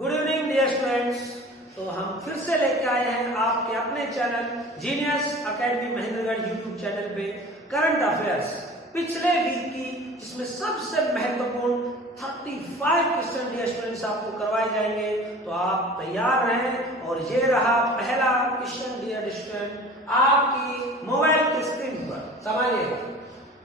Good evening dear students. तो हम फिर से लेके आए हैं आपके अपने channel genius academy Mahendragarh YouTube channel पे करंट अफेयर्स पिछले वीक की, जिसमें सबसे महत्वपूर्ण 35 क्वेश्चन डियर स्टूडेंट्स आपको करवाए जाएंगे। तो आप तैयार रहें। और ये रहा पहला क्वेश्चन डियर स्टूडेंट, आपकी मोबाइल की स्क्रीन पर समझिएगा।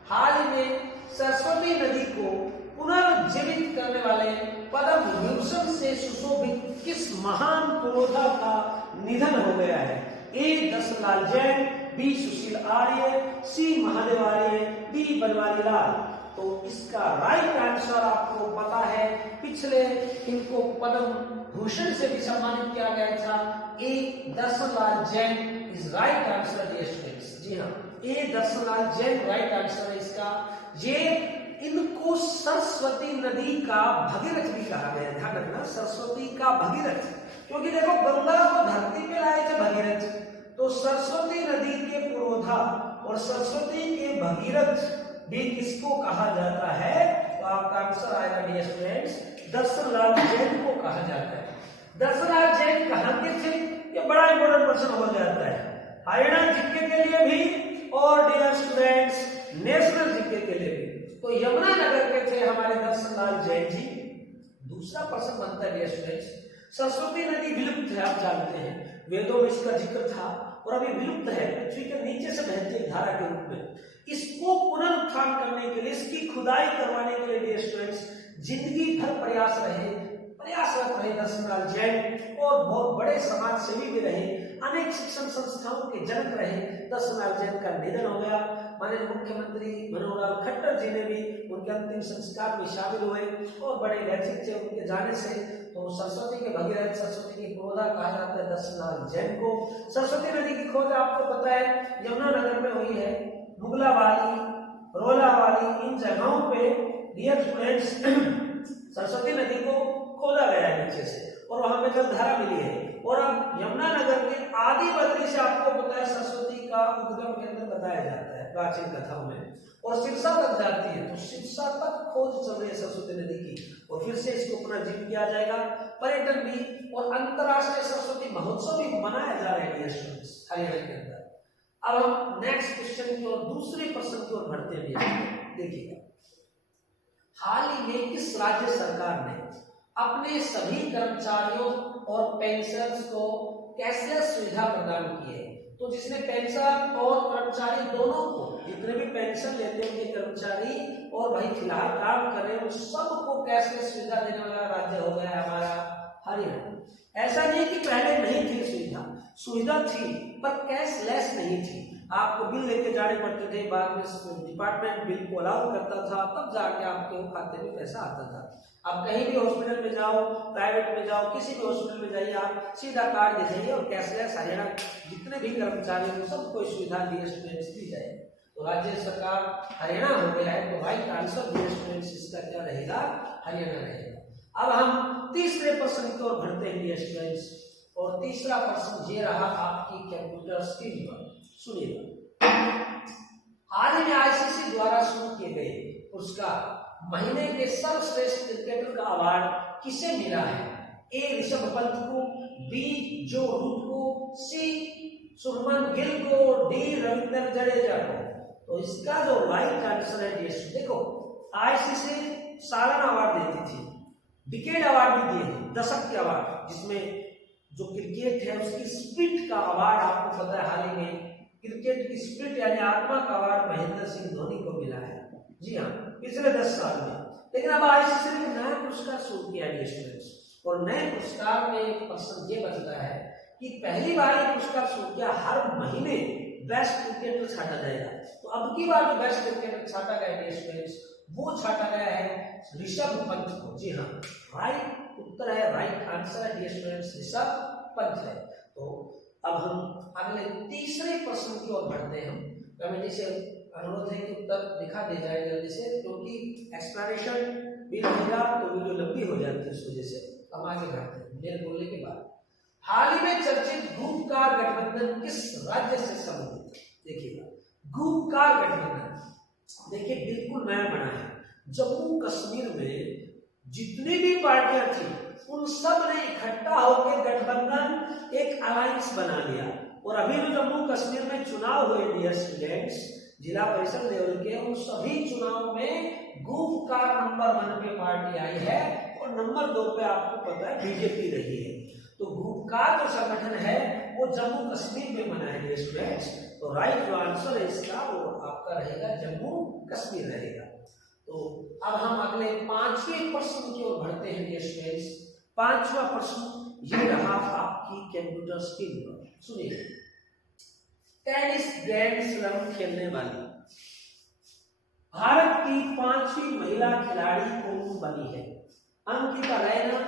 हाल ही में सरस्वती नदी को पुनर्जीवित करने वाले पद्म विभूषण से सुशोभित किस महान पुरोधा का निधन हो गया है? ए दसलाल जैन, बी सुशील आर्य, सी महादेव आर्य, डी बनवारी लाल। तो इसका राइट आंसर आपको पता है, पिछले इनको पद्म भूषण से भी सम्मानित किया गया था। A Daslal Jain is right answer dear students. जी हाँ, A Daslal Jain right answer है इसका। ये इनको सरस्वती नदी का भगीरथ भी कहा गया। ध्यान रखना, सरस्वती का भगीरथ, क्योंकि देखो गंगा को धरती पे लाए थे भगीरथ, तो सरस्वती नदी के पुरोधा और सरस्वती के भगीरथ भी किसको कहा जाता है? तो आपका आंसर आएगा डियर स्टूडेंट्स, दसलाल जैन को कहा जाता है। दसलाल जैन कहाँ के थे? ये बड़ा इंपॉर्टेंट क्वेश्चन हो जाता है हरियाणा जीके के लिए भी और डियर स्टूडेंट्स नेशनल जीके के लिए भी। तो यमुनानगर के थे हमारे दसलाल जैन जी। दूसरा प्रश्न बनता है डियर स्टूडेंट्स, सरस्वती नदी विलुप्त है, आप जानते हैं, वेदों में इसका जिक्र था और अभी विलुप्त है, पृथ्वी के नीचे से बहती है धारा के रूप में। इसको पुनरुत्थान करने के लिए, इसकी खुदाई करवाने के लिए डियर स्टूडेंट्स जिंदगी भर प्रयासरत रहे दसलाल जैन और बहुत बड़े समाज सेवी भी रहे, अनेक शिक्षण संस्थाओं के जनक रहे। दसलाल जैन का निधन हो गया। माननीय मुख्यमंत्री मनोहर लाल खट्टर जी ने भी उनके अंतिम संस्कार में शामिल हुए और बड़े व्यथित थे उनके जाने से। तो सरस्वती के भगीरथ, सरस्वती की पुरोधा कहा जाता है दसलाल जैन को। सरस्वती नदी की खोज आपको पता है यमुनानगर में हुई है। मुगलावाली, रोलावाली, इन जगहों पे डियर स्टूडेंट्स सरस्वती नदी को खोदा गया है नीचे से और वहां पे जलधारा मिली है। और अब यमुनानगर के आदि बद्री से आपको पता है सरस्वती का उद्गम केंद्र बताया जाता है प्राचीन कथाओं में, और सिरसा तक जाती है। तो सिरसा तक खोज चल रही है सरस्वती नदी की और फिर से इसको पुनर्जीवित किया जाएगा। पर्यटन भी और अंतरराष्ट्रीय सरस्वती महोत्सव भी मनाया जा रहा है हरियाणा के अंदर। अब हम नेक्स्ट क्वेश्चन की और दूसरे प्रश्न की ओर बढ़ते हैं। देखिएगा, हाल ही में किस राज्य सरकार ने अपने सभी कर्मचारियों और पेंशनर्स को कैशलेस सुविधा प्रदान की है? तो जिसने पेंशन और कर्मचारी दोनों को, जितने भी पेंशन लेते हैं उनके कर्मचारी और भाई फिलहाल काम कर रहे हैं, उन सबको कैशलेस सुविधा देने वाला राज्य हो गया है हमारा हरियाणा। ऐसा नहीं कि पहले नहीं थी सुविधा थी पर कैशलेस नहीं थी। आपको बिल लेके जाने पड़ते थे, बाद में डिपार्टमेंट बिल को अलाउ करता था, तब जाके आपके खाते में पैसा आता था। आप कहीं भी हॉस्पिटल में जाओ, प्राइवेट में जाओ, किसी भी हॉस्पिटल में जाइए, आप सीधा कार्ड दिखाइए और कैशलेस हरियाणा जितने भी कर्मचारी हैं सबको सुविधा दी जाए। तो राज्य सरकार हरियाणा हो गया है, तो राइट आंसर डियर स्टूडेंट्स इसका क्या रहेगा? हरियाणा रहेगा। अब हम तीसरे प्रश्न की ओर बढ़ते हैं डियर स्टूडेंट्स, और तीसरा प्रश्न ये रहा आपकी कंप्यूटर स्क्रीन पर। सुनिएगा, हाल ही में आईसीसी द्वारा शुरू किए गए पुरस्कार महीने के सर्वश्रेष्ठ क्रिकेटर का अवार्ड किसे मिला है? ए ऋषभ पंत को, बी जो रूट को, सी शुभमन गिल को, डी रविंद्र जडेजा को। तो इसका जो राइट आंसर है देखो, आईसीसी सालाना अवार्ड देती थी, डिकेड अवार्ड भी दिए थे, दशक के अवार्ड, जिसमें जो क्रिकेट है उसकी स्पिरिट का अवार्ड आपको पता है हाल ही में क्रिकेट की स्पिरिट यानी आत्मा का अवार्ड महेंद्र सिंह धोनी को मिला है। जी हाँ, पिछले 10 साल में। लेकिन अब आईसीसी ने नया पुरस्कार शुरू किया है स्टूडेंट्स, और नए पुरस्कार में एक प्रश्न ये बनता है कि पहली बार ये पुरस्कार शुरू किया, हर महीने बेस्ट क्रिकेटर छाटा जाएगा। तो अब की बार जो बेस्ट क्रिकेटर छाटा गया स्टूडेंट्स, वो छाटा गया है ऋषभ पंत को। जी हाँ, राइट उत्तर है, राइट आंसर है डियर स्टूडेंट्स, ऋषभ पंत है। तो अब हम अगले तीसरे प्रश्न की ओर बढ़ते हैं। कमेटी से अनुरोध है कि उत्तर दिखा दे जाए जल्दी से, क्योंकि एक्सप्लेनेशन भी रहेगा तो वीडियो लंबी हो जाती है, उस वजह से हम आगे बढ़ते हैं मेरे बोलने के बाद। हाल ही में चर्चित गुपकार गठबंधन किस राज्य से संबंधित? देखिएगा, गुपकार गठबंधन देखिए बिल्कुल नया बना है। जम्मू कश्मीर में जितनी भी पार्टियां थी उन सब ने इकट्ठा होकर गठबंधन एक अलायंस बना लिया। और अभी जो जम्मू कश्मीर में चुनाव हुए डियर स्टूडेंट्स, जिला परिषद लेवल के, उन सभी चुनाव में गूपकार नंबर 1 पे पार्टी आई है और नंबर 2 पे आपको पता है बीजेपी रही है। तो गूपकार जो संगठन है वो जम्मू कश्मीर में बना है डियर स्टूडेंट्स। तो राइट जो आंसर है इसका वो आपका रहेगा जम्मू कश्मीर रहेगा। तो अब हम अगले 5वें प्रश्न की ओर बढ़ते हैं डियर स्टूडेंट्स। 5वां प्रश्न ये रहा आपकी कंप्यूटर स्क्रीन पर, सुनिए। टेनिस ग्रैंड स्लैम खेलने वाली भारत की 5वीं महिला खिलाड़ी कौन बनी है? अंकिता रैना,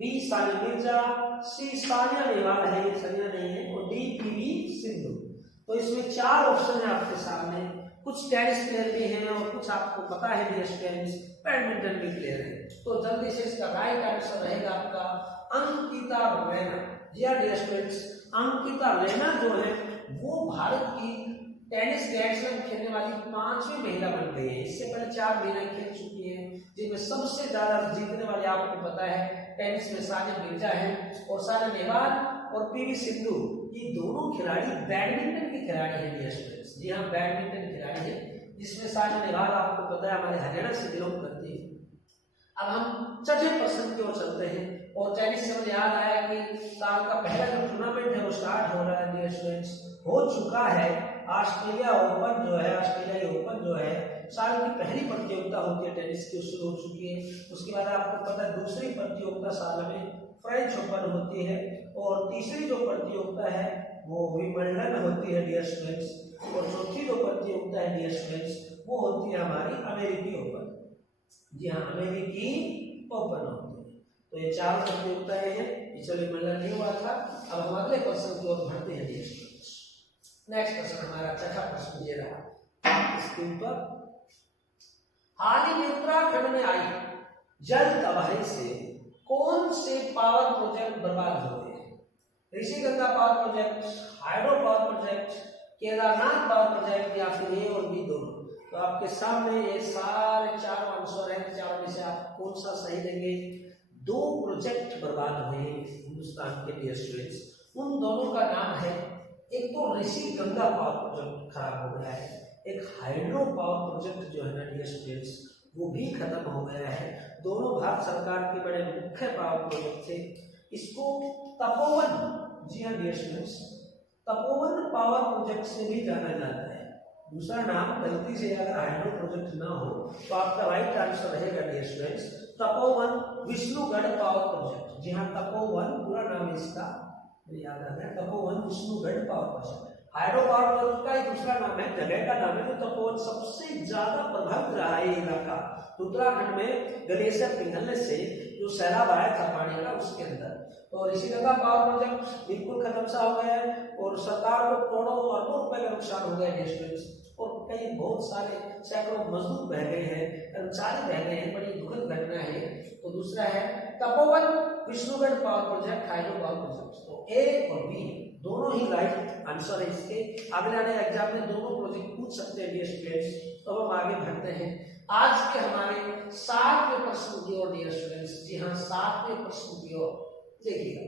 बी सानिया मिर्जा, सी सानिया नेहवाल है, ये सानिया नहीं है, और डी पीवी सिंधु। तो इसमें 4 ऑप्शन है आपके सामने। कुछ टेनिस प्लेयर भी हैं और कुछ आपको पता है डियर स्टूडेंट्स बैडमिंटन भी प्लेयर है। तो जल्दी से इसका राइट आंसर रहेगा आपका अंकिता रैना। जी हाँ डियर स्टूडेंट्स, अंकिता रैना जो है वो भारत की टेनिस ग्रैंड स्लैम खेलने वाली 5वीं महिला बन गई है। इससे पहले 4 महिलाएं खेल चुकी हैं, जिनमें सबसे ज्यादा जीतने वाले आपको पता है टेनिस में सानिया मिर्जा है और सानिया नेहवाल और पीवी सिंधु। ये दोनों खिलाड़ी बैडमिंटन के खिलाड़ी हैं डियर स्टूडेंट्स। जी हाँ बैडमिंटन खिलाड़ी है, जिसमें सानिया नेहवाल आपको पता है हमारे हरियाणा से बिलोंग करती है। अब हम छठे प्रश्न की ओर चलते हैं। और टेनिस से मुझे याद आया कि साल का पहला जो टूर्नामेंट है वो स्टार्ट हो रहा है डियर स्टूडेंट्स, हो चुका है। ऑस्ट्रेलिया ओपन जो है, ऑस्ट्रेलिया ओपन जो है साल की पहली प्रतियोगिता होती है टेनिस की, शुरू हो चुकी है। उसके बाद आपको पता है दूसरी प्रतियोगिता साल में फ्रेंच ओपन होती है और तीसरी जो प्रतियोगिता है वो विंबलडन होती है डियर स्टूडेंट्स। और चौथी जो प्रतियोगिता है डियर स्टूडेंट्स वो होती है हमारी अमेरिकी ओपन। जी हाँ अमेरिकी ओपन होती है। तो ये 4 प्रतियोगिताएं हैं, पिछले विंबलडन नहीं हुआ था। अब हम अगले प्रश्न की ओर बढ़ते हैं डियर स्टूडेंट्स। नेक्स्ट प्रश्न हमारा छठा प्रश्न ये रहा स्क्रीन पर। हाल ही में उत्तराखंड में आई जल तबाही से कौन से पावर प्रोजेक्ट बर्बाद हो गए हैं? Rishiganga power project, hydro power project, Kedarnath power project या फिर ए और बी दोनों। तो आपके सामने ये सारे 4 आंसर हैं, 4 में से आप कौन सा सही देंगे? 2 प्रोजेक्ट बर्बाद हुए हिंदुस्तान के डियर स्टूडेंट्स। उन दोनों का नाम है, एक तो ऋषिगंगा पावर प्रोजेक्ट खराब हो गया है, एक हाइड्रो पावर प्रोजेक्ट जो है ना डियर स्टूडेंट्स वो भी खत्म हो गया है। दोनों भारत सरकार के बड़े मुख्य पावर प्रोजेक्ट थे। इसको तपोवन, जी हाँ dear students, Tapovan power project से भी जाना जाता है। दूसरा नाम गलती से अगर हाइड्रो प्रोजेक्ट ना हो तो आपका राइट आंसर रहेगा dear students Tapovan Vishnugad power project. जी हाँ तपोवन पूरा नाम है इसका, याद आ गया, Tapovan Vishnugad power project. Hydro power project का एक दूसरा नाम है, जगह का नाम है। तो तपोवन सबसे ज्यादा प्रभावित रहा है इलाका उत्तराखंड में ग्लेशियर पिघलने से जो सैलाब आया था पानी का उसके अंदर। तो ऋषिगंगा पावर प्रोजेक्ट बिल्कुल खत्म सा हो गया है और सरकार को करोड़ों अरबों रुपए का नुकसान हो गया है और कई बहुत सारे सैकड़ों मजदूर बह गए हैं, कर्मचारी बह गए हैं, बड़ी दुखद घटना है। तो दूसरा है Tapovan Vishnugad power project, hydro power project. तो ए और बी दोनों ही राइट आंसर है इसके। अगले आने एग्जाम में दोनों प्रोजेक्ट पूछ सकते हैं डियर स्टूडेंट्स। तो हम आगे बढ़ते हैं आज के हमारे 7वें प्रश्न की ओर डियर स्टूडेंट्स। जी हाँ 7वें प्रश्न की ओर देखिएगा।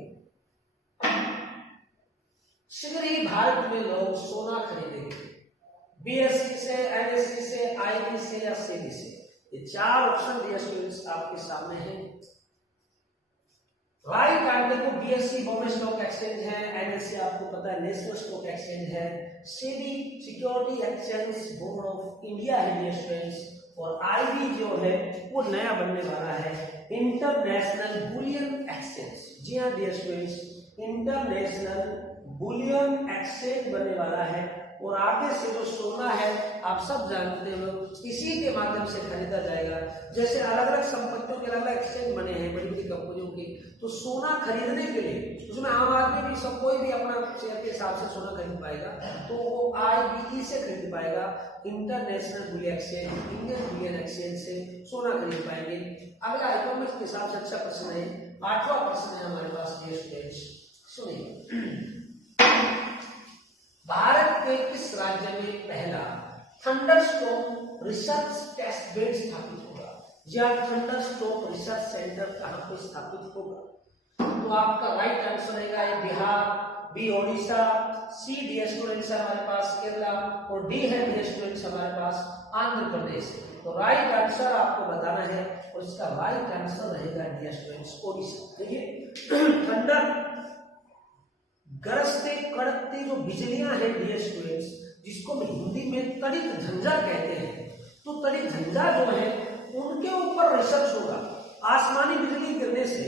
शीघ्र ही भारत में लोग सोना खरीदेंगे, बीएससी से, एनएससी से, आईबी से या सीबी से। ये 4 ऑप्शन डियर स्टूडेंट्स आपके सामने हैं। राइट आंसर को बीएससी बॉम्बे स्टॉक एक्सचेंज है, एनएससी आपको पता है नेशनल स्टॉक एक्सचेंज है, CB security exchange board of India है डियर स्टूडेंट्स, और आईबी जो है वो नया बनने वाला है इंटरनेशनल बुलियन एक्सचेंज। जी हाँ dear students international bullion exchange बनने वाला है। और आगे से जो सोना है आप सब जानते हो इसी के माध्यम से खरीदा जाएगा। जैसे अलग अलग संपत्तियों के अलग अलग एक्सचेंज बने हैं बड़ी बड़ी कंपनियों के, तो सोना खरीदने के लिए उसमें आम आदमी भी सब कोई भी अपना शेयर के हिसाब से सोना खरीद पाएगा, तो वो आईबीई से खरीद पाएगा, international bullion exchange, Indian bullion exchange से सोना खरीद पाएंगे। अगला इकोनॉमिक्स के हिसाब से अच्छा प्रश्न है, 8वां प्रश्न है हमारे पास डियर स्टूडेंट्स, सुनिए। भारत के किस राज्य में पहला थंडरस्टॉर्म रिसर्च टेस्ट बेड स्थापित होगा? या थंडरस्टॉर्म रिसर्च सेंटर कहां पर स्थापित होगा? तो आपका राइट आंसर रहेगा A Bihar, B Odisha, C D students है हमारे पास केरला और डी है डी स्टूडेंट्स हमारे पास आंध्र प्रदेश। तो राइट आंसर आपको बताना है और इसका राइट आंसर रहेगा डी स्टूडेंट्स ओडिशा। देखिए थंडर गरजते कड़कती जो बिजलियां हैं डी स्टूडेंट्स, जिसको हम हिंदी में तड़ित झंझा कहते हैं, तो तड़ित झंझा जो है उनके ऊपर रिसर्च होगा। आसमानी बिजली गिरने से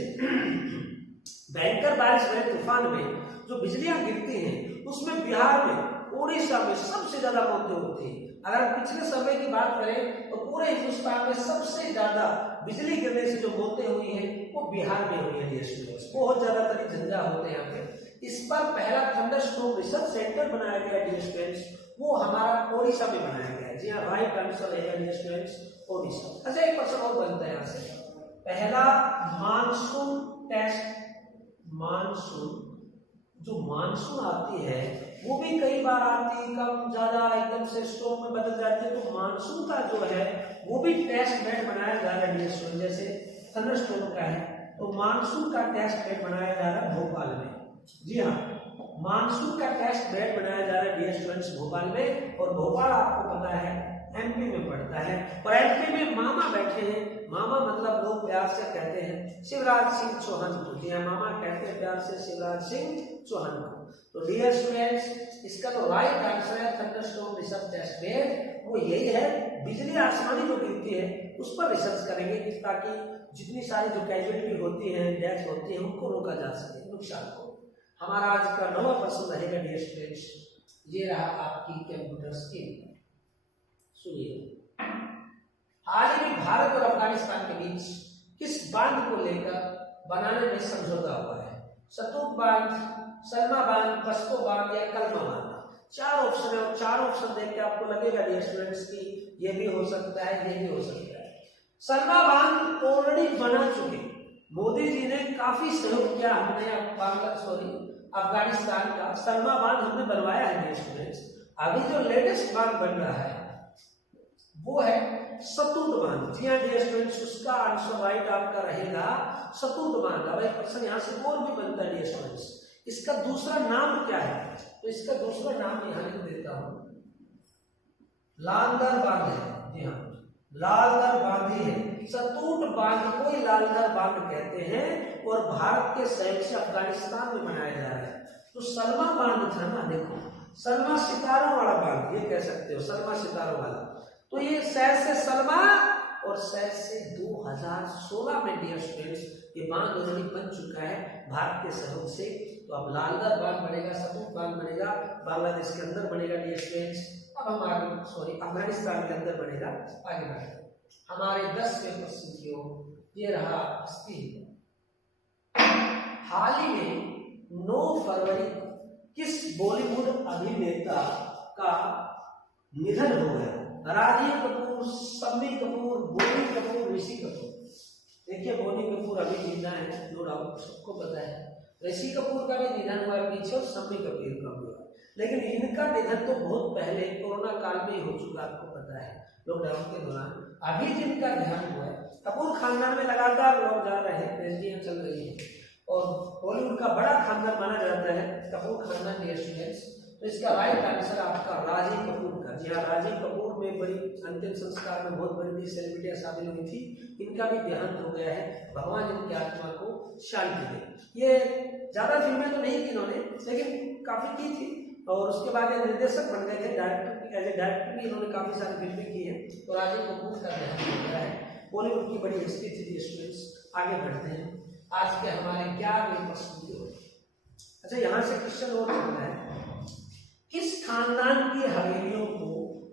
भयंकर बारिश भरे तूफान में जो बिजलियां गिरती हैं उसमें बिहार में, उड़ीसा में सबसे ज्यादा मौतें होती हैं। अगर पिछले समय की बात करें तो पूरे हिंदुस्तान में सबसे ज्यादा बिजली गिरने से जो मौतें हुई हैं वो बिहार में हुई है। बहुत ज्यादा तड़ित झंझा होते हैं यहाँ पे। इस पर पहला थंडरस्टॉर्म रिसर्च सेंटर बनाया गया डी स्टूडेंट्स, वो हमारा ओडिशा में बनाया गया है। जी हाँ, राइट आंसर है डी स्टूडेंट्स ओडिशा। अच्छा, एक क्वेश्चन और बनता है यहाँ से, पहला मानसून टेस्ट। मानसून, जो मानसून आती है वो भी कई बार आती है, कम ज्यादा एकदम से स्टॉर्म में बदल जाती है। तो मानसून का जो है वो भी टेस्ट बेड बनाया जा रहा है, जैसे थंडरस्टॉर्म का है तो मानसून का टेस्ट बेड बनाया जा रहा है भोपाल में। जी हाँ, मानसून का टेस्ट बेड बनाया जा रहा है डी स्टूडेंट्स भोपाल में। और भोपाल आपको पता है एमपी में पड़ता है और एमपी में मामा बैठे हैं। मामा मतलब लोग प्यार से कहते हैं शिवराज सिंह चौहान को। जी हाँ, मामा कहते हैं प्यार से शिवराज सिंह चौहान को। तो डियर स्टूडेंट्स, इसका तो राइट आंसर है थंडरस्टॉर्म रिसर्च टेस्ट बेड, वो यही है। बिजली आसमानी जो गिरती है उस पर रिसर्च करेंगे ताकि जितनी सारी जो कैजुअलिटी होती है, डेथ होती है, उनको रोका जा सके, नुकसान को। हमारा आज का 9वां प्रश्न रहेगा डियर स्टूडेंट्स, ये रहा आपकी कंप्यूटर स्क्रीन। सुनिए, हाल ही में भारत और अफगानिस्तान के बीच किस बांध को लेकर बनाने में समझौता हुआ है? सतुक बांध, सलमा बांध, बस्को बांध या कलमा बांध? चार ऑप्शन है और चार ऑप्शन देख के आपको लगेगा डियर स्टूडेंट्स की ये भी हो सकता है, ये भी हो सकता है। सलमा बांध ऑलरेडी बना चुके, मोदी जी ने काफी सहयोग किया, हमने अफगानिस्तान का सलमा बांध हमने बनवाया है डियर स्टूडेंट्स। अभी जो लेटेस्ट बांध बन रहा है वो है सतुत बांध। जी हाँ डियर स्टूडेंट्स, उसका आंसर राइट आपका रहेगा सतुत बांध। अब एक क्वेश्चन यहाँ से और भी बनता है डियर स्टूडेंट्स, इसका दूसरा नाम क्या है? तो इसका दूसरा नाम यहाँ लिख देता हूं, लालदर बांध है। जी हाँ, लालदर बांध ही है। सतुत बांध को ही लालदर बांध कहते हैं और भारत के सहयोग से अफगानिस्तान में बनाया जा रहा है। तो सलमा बांध था ना, देखो सलमा सितारों वाला बांध, ये कह सकते हो सलमा सितारों वाला। तो ये शहर से सलमा और शहर से 2016 में डियर स्टूडेंट्स ये बांध ऑलरेडी बन चुका है भारत के सहयोग से। तो अब लालदर बांध बनेगा, सतुत बांध बनेगा, बांग्लादेश के अंदर बनेगा डियर स्टूडेंट्स। अब हम आगे अफगानिस्तान के अंदर बनेगा। आगे बढ़ते हैं हमारे 10वें प्रश्न की ओर। ये रहा स्थिति, हाल ही में 9 फरवरी किस बॉलीवुड अभिनेता का निधन हो गया? राजीव कपूर, शम्मी कपूर, बोनी कपूर, ऋषि कपूर। देखिए बोनी कपूर अभी जिंदा है, नो डाउट, सबको पता है। ऋषि कपूर का भी निधन हुआ पीछे और शम्मी कपूर का हुआ, लेकिन इनका निधन तो बहुत पहले कोरोना काल में ही हो चुका, आपको पता है, लॉकडाउन के दौरान। अभी जिनका निधन हुआ है, कपूर खानदान में लगातार लोग जा रहे हैं, पेशियां चल रही है और बॉलीवुड का बड़ा खानदान माना जाता है कपूर खानदान डियर स्टूडेंट्स। तो इसका राइट आंसर आपका राजीव कपूर का। जी हाँ, राजीव कपूर में बड़ी अंतिम संस्कार में बहुत बड़ी सेलिब्रिटियां शामिल हुई थी, इनका भी देहांत हो गया है, भगवान इनकी आत्मा को शांति दे। ये ज्यादा फिल्में तो नहीं की इन्होंने, लेकिन काफी की थी और उसके बाद ये निर्देशक बन गए थे, डायरेक्टर भी इन्होंने काफी सारी फिल्में की है। तो राजीव कपूर का देहांत हो गया है, बॉलीवुड की बड़ी हस्ती थी स्टूडेंट्स। आगे बढ़ते हैं आज के हमारे 11वें प्रश्न की ओर। अच्छा, यहाँ से क्वेश्चन और चलता है, किस खानदान की हवेलियों को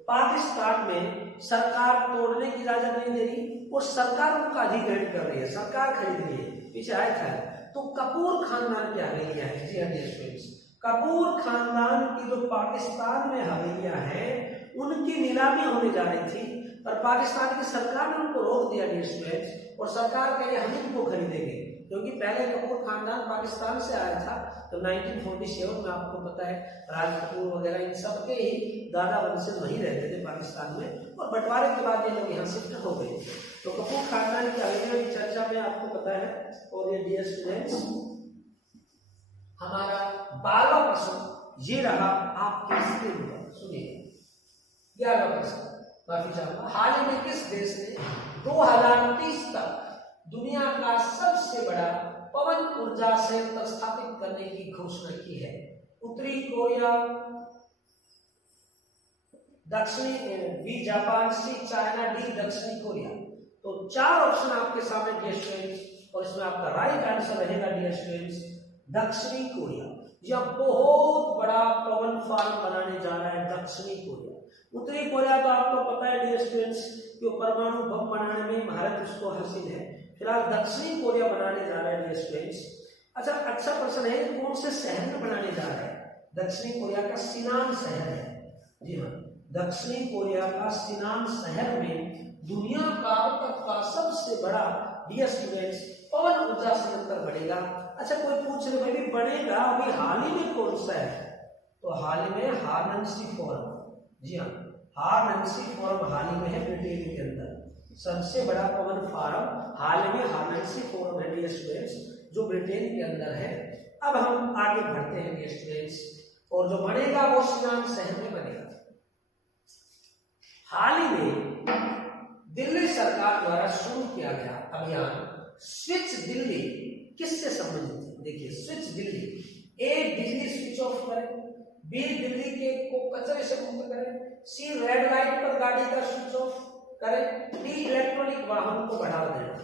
पाकिस्तान में सरकार तोड़ने की इजाजत नहीं दे रही और सरकार उनका अधिग्रहण कर रही है, सरकार खरीद रही है? पीछे आया था। तो कपूर खानदान की हवेलियां हैं। जी हाँ डियर स्टूडेंट्स, कपूर खानदान की जो पाकिस्तान में हवेलियां हैं उनकी नीलामी होने जा रही थी और पाकिस्तान की सरकार ने उनको रोक दिया डियर स्टूडेंट्स। और सरकार कहे हम इनको खरीदेंगे, क्योंकि पहले कपूर खानदान पाकिस्तान से आया था। तो 1947 में आपको पता है राज कपूर वगैरह इन सबके ही दादा वंशज वहीं रहते थे पाकिस्तान में, और बंटवारे के बाद ये लोग यहाँ शिफ्ट हो गए। तो कपूर खानदान की हवेलियों की चर्चा में आपको पता है। और ये डियर स्टूडेंट्स हमारा 12वां प्रश्न ये रहा आपके स्क्रीन पर, सुनिए 11वां प्रश्न, माफी चाहूंगा। हाल ही में किस देश ने 2030 तक दुनिया का सबसे बड़ा पवन ऊर्जा संयंत्र स्थापित करने की घोषणा की है? उत्तरी कोरिया, दक्षिणी बी जापान, सी चाइना, डी दक्षिणी कोरिया। तो 4 ऑप्शन आपके सामने डियर स्टूडेंट्स, और इसमें आपका राइट आंसर रहेगा डियर स्टूडेंट्स दक्षिणी कोरिया। यह बहुत बड़ा पवन फार्म बनाने जा रहा है दक्षिणी कोरिया। उत्तरी कोरिया तो आपको पता है डियर स्टूडेंट्स कि परमाणु बम बनाने में भारत उसको हासिल है। फिलहाल दक्षिणी कोरिया बनाने जा रहा है डियर स्टूडेंट्स। अच्छा प्रश्न है, कौन से शहर में बनाने जा रहा है? दक्षिणी कोरिया का सिनान शहर है। जी हाँ, दक्षिणी कोरिया का सिनान शहर में दुनिया का अब तक का सबसे बड़ा डियर स्टूडेंट्स पवन ऊर्जा संयंत्र बनेगा। अच्छा कोई पूछ रहे भाई बनेगा अभी हाल ही में कौन सा है? तो हाल ही में हार्नेसी फोरम। जी हाँ, हार्नेसी फोरम हाल ही में है ब्रिटेन के अंदर। सबसे बड़ा पवन फार्म हाल ही में हार्नेसी फोरम है डियर स्टूडेंट्स, जो ब्रिटेन के अंदर है। अब हम आगे बढ़ते हैं डियर स्टूडेंट्स, और जो बनेगा वो सिनान शहर में बनेगा। हाल ही में दिल्ली सरकार द्वारा शुरू किया गया अभियान स्विच दिल्ली किससे संबंधित है? देखिए स्विच दिल्ली, ए बिजली स्विच ऑफ करें, बी दिल्ली के को कचरे से मुक्त करें, सी रेड लाइट पर गाड़ी का स्विच ऑफ करें, डी इलेक्ट्रॉनिक वाहन को बढ़ावा देना।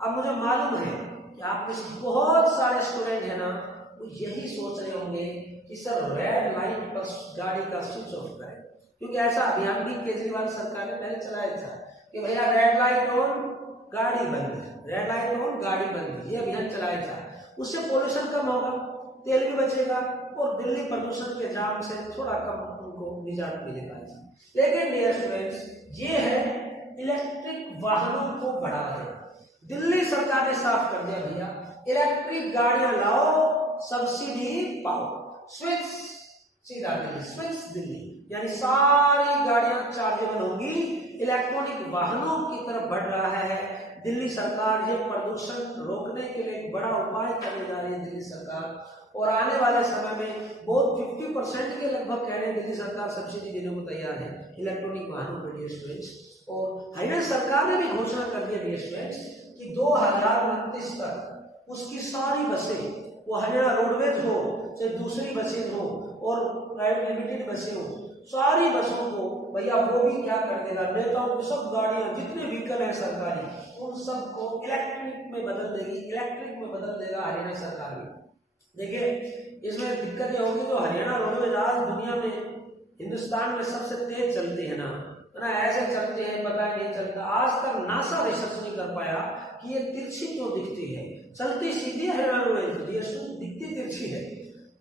अब मुझे मालूम है कि आप में से बहुत सारे स्टूडेंट है ना, वो यही सोच रहे होंगे कि सर रेड लाइट पर गाड़ी का स्विच ऑफ करें, क्योंकि ऐसा अभियान भी केजरीवाल सरकार ने पहले चलाया था कि भैया रेड लाइट ऑन गाड़ी बंद, रेड लाइट ऑन गाड़ी बंद, ये अभियान चलाया था। उससे पोल्यूशन कम होगा, तेल भी बचेगा और दिल्ली प्रदूषण के जाम से थोड़ा कम उनको निजात मिलेगा। लेकिन डियर स्टूडेंट्स ये है इलेक्ट्रिक वाहनों को बढ़ावा देना। दिल्ली सरकार ने साफ कर दिया भैया इलेक्ट्रिक गाड़ियां लाओ, सब्सिडी पाओ, स्विच सीधा दिल्ली, स्विच दिल्ली, यानी सारी गाड़ियां चार्जेबल होंगी, इलेक्ट्रॉनिक वाहनों की तरफ बढ़ रहा है दिल्ली सरकार। ये प्रदूषण रोकने के लिए एक बड़ा उपाय करने जा रही है दिल्ली सरकार, और आने वाले समय में बहुत 50% के लगभग कह रहे हैं दिल्ली सरकार सब्सिडी देने को तैयार है इलेक्ट्रॉनिक वाहनों पर डियर स्टूडेंट्स। और हरियाणा सरकार ने भी घोषणा कर दी डियर स्टूडेंट्स कि 2029 तक उसकी सारी बसें, वो हरियाणा रोडवेज हो चाहे दूसरी बसें हो और प्राइवेट लिमिटेड बसें हो, सारी बसों को भैया वो भी क्या कर देगा, नेताओं की सब गाड़ियां जितने व्हीकल है सरकारी उन सबको इलेक्ट्रिक में बदल देगी, इलेक्ट्रिक में बदल देगा हरियाणा सरकार भी। देखिए इसमें दिक्कत ये होगी, तो हरियाणा रोडवेज आज दुनिया में हिंदुस्तान में सबसे तेज चलती है ना, ऐसे चलते हैं पता नहीं चलता। आज तक नासा रिसर्च नहीं कर पाया कि ये तिरछी क्यों दिखती है, चलती सीधी हरियाणा रोडवेज दिखती तिरछी है,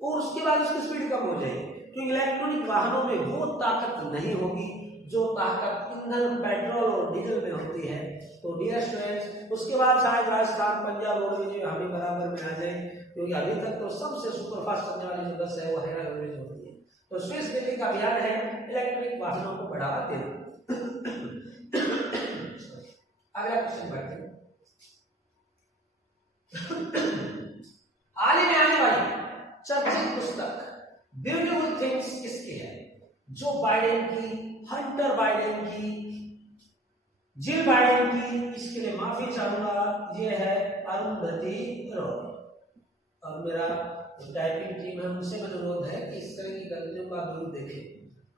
और उसके बाद उसकी स्पीड कम हो जाएगी, क्योंकि इलेक्ट्रॉनिक वाहनों में वो ताकत नहीं होगी जो ताकत ईंधन पेट्रोल और डीजल में होती है। तो डियर स्टूडेंट्स उसके बाद शायद राजस्थान पंजाब रोडवेज हमें बराबर में आ जाए, क्योंकि अभी तक तो सबसे सुपरफास्ट चलने वाली जो बस है वो हरियाणा रोडवेज होती है। तो स्विच दिल्ली का अभियान है इलेक्ट्रिक वाहनों को बढ़ावा देना। अगला क्वेश्चन बढ़ते हैं। हाल ही में आने वाली चर्चित पुस्तक ब्यूटीफुल थिंग्स किसकी है? जो बाइडेन की, हंटर बाइडेन की, जिल बाइडेन की। इसके लिए माफी चाहूंगा, ये है अरुंधति रॉय, और मेरा टाइपिंग टीम है उनसे अनुरोध है कि इस तरह की गलतियों का दूर देखें।